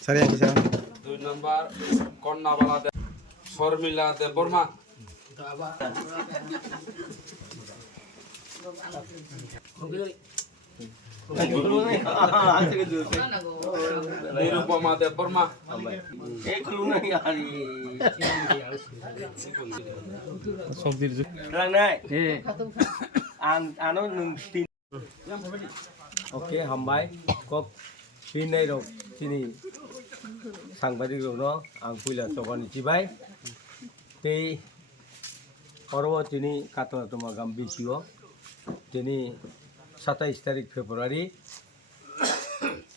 Sari yang bisa. 2 নম্বর Kanyabala Deb Sharmila Deb Barma. Nirupama Deb Barma. Oke, hambai kok sini dong sini সাংবাদিক রো আং পুইলা চবানি চিবাই তেই পরব তিনি কাতলা তোমা গাম বিসিও তিনি 27 তারিখ ফেব্রুয়ারি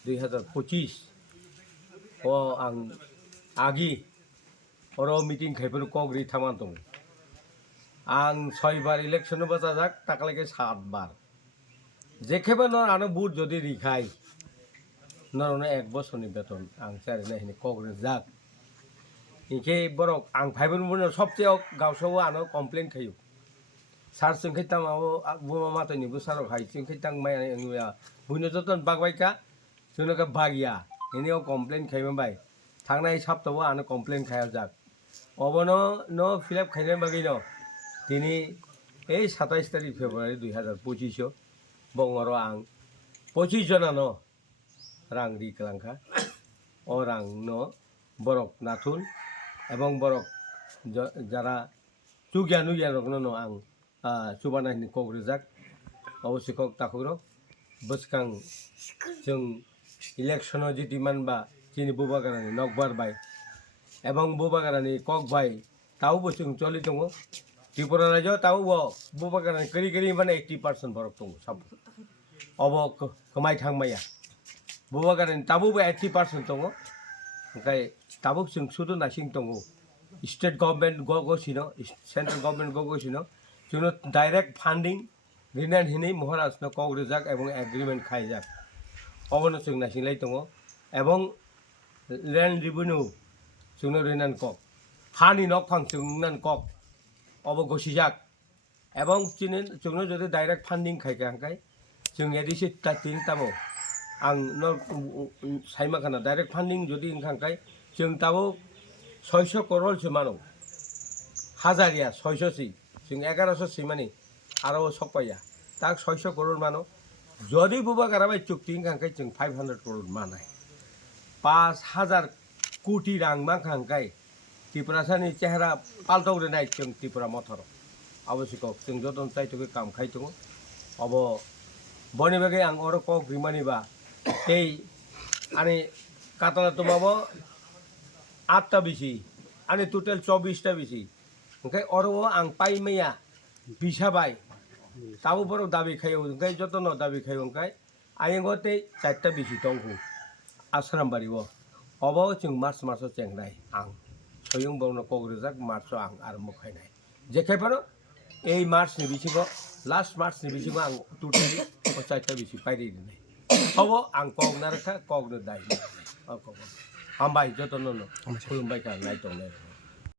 2025 ও আং আগি পর মিটিং খাইফোর কগ্রি থামান দं आं 6 বার ইলেকশন বাজা যাক তাকালেকে 7 বার যেখেবা নর আনো বুট যদি রিখাই নরনে 1 বছরনি বেতন আং চারি না হিনি কগ্রে যাক ইকে বরক আं ফাইবন বুনো সবচেয়ে গাवसाव আনো কমপ্লেন খাইও সার जोंखै तां आव बुमा मातनि बुसारो हाय जोंखै तां माय नुया बुनो जतन बागबायका जोंनोका बागिया हिनियाव कमप्लेन खाइबा बाय थांनाय सप्ताहआव आनो कमप्लेन खाया जाक अबनो नो फिलआप खाइनो बागिनो दिनै এই 27 তারিখ ফেব্রুয়ারি 2025 বঙ্গর आं 25 জনানো রাং রিকলাংখা ও রাং ন বরক নাথুন এবং বরক যারা চুগিয়া নুগিয়া রকনো आं सुबानानि कग्रिजाक अवश्य कक ताखुरो बसकां जों इलेक्शनाव जिति मानबा चिनि बुबागारानि नकबारबाय एबं बुबागारानि ककबाय तावबो जों चलि दङ त्रिपुरा रायजोआव तावबो बुबागारानि करि करि माने 80% बरक दङ सब अब कमाय थांमाया बुबागारानि तावबो 80% दङ ओंखाय तावबो जों सुदु नासिं दङ स्टेट गभर्नमेन्ट गगसिनो सेन्ट्रेल गभर्नमेन्ट गगसिनो जोंनो डाइरेक्ट फान्डिं रिनान हिनै महाराजनो कग्रिजाक एबं एग्रीमेंट खाइजाक अबनो जों नासिंलाय दङ एबं लैंड रेवेन्यू जोंनो रिनान कक हानि नक फां जोंनान कक अब गसिजाक एबं चिनि जोंनो जदि डाइरेक्ट फान्डिं खाइगांखाय जों एदिसि तातिन तामो आं न साइमाखाना डाइरेक्ट फान्डिं जदि इंखांखाय जों ताबो 600 करोड़ सो मानो हाजारिया 600 सि जों 1100 सिमानि आरो सकपाया ताक 600 करोड़ मानो जदि बुबा गाराबाय चुक्ति खांखाय जों 500 करोड़ मानाय 5000 कोटी रां मा खांखाय त्रिपुरासानि चेहरा पाल्टावरे नाय जों त्रिपुरा मथर आवश्यक जों जतन चाइतोके काम खाइतो अब बनि बागे आं अर क ग्रिमानिबा तेई आनि कातला तमाबो 8टा बिसि आनि टोटल 24टा बिसि ओंखाय अरबो आं पाइमैया बिसाबाय ताबो बर दाबि खायो ओंखाय जतन दाबि खायो ओंखाय आयंगते 4टा बिसि दंखौ आश्रामबारिव अब जों मार्च चेंनाय आं सयं बावनो कग्रिजाक मार्च आं आरो मखायनाय जेखायबारो এই मार्चनि बिसिङाव लास्ट मार्चनि बिसिङाव आं टोटली 4टा बिसि पाइरि दिनाय अब आं कगनारखा कगनो दाय हामबाय जतन खुलुमबाय का नायतोंनाय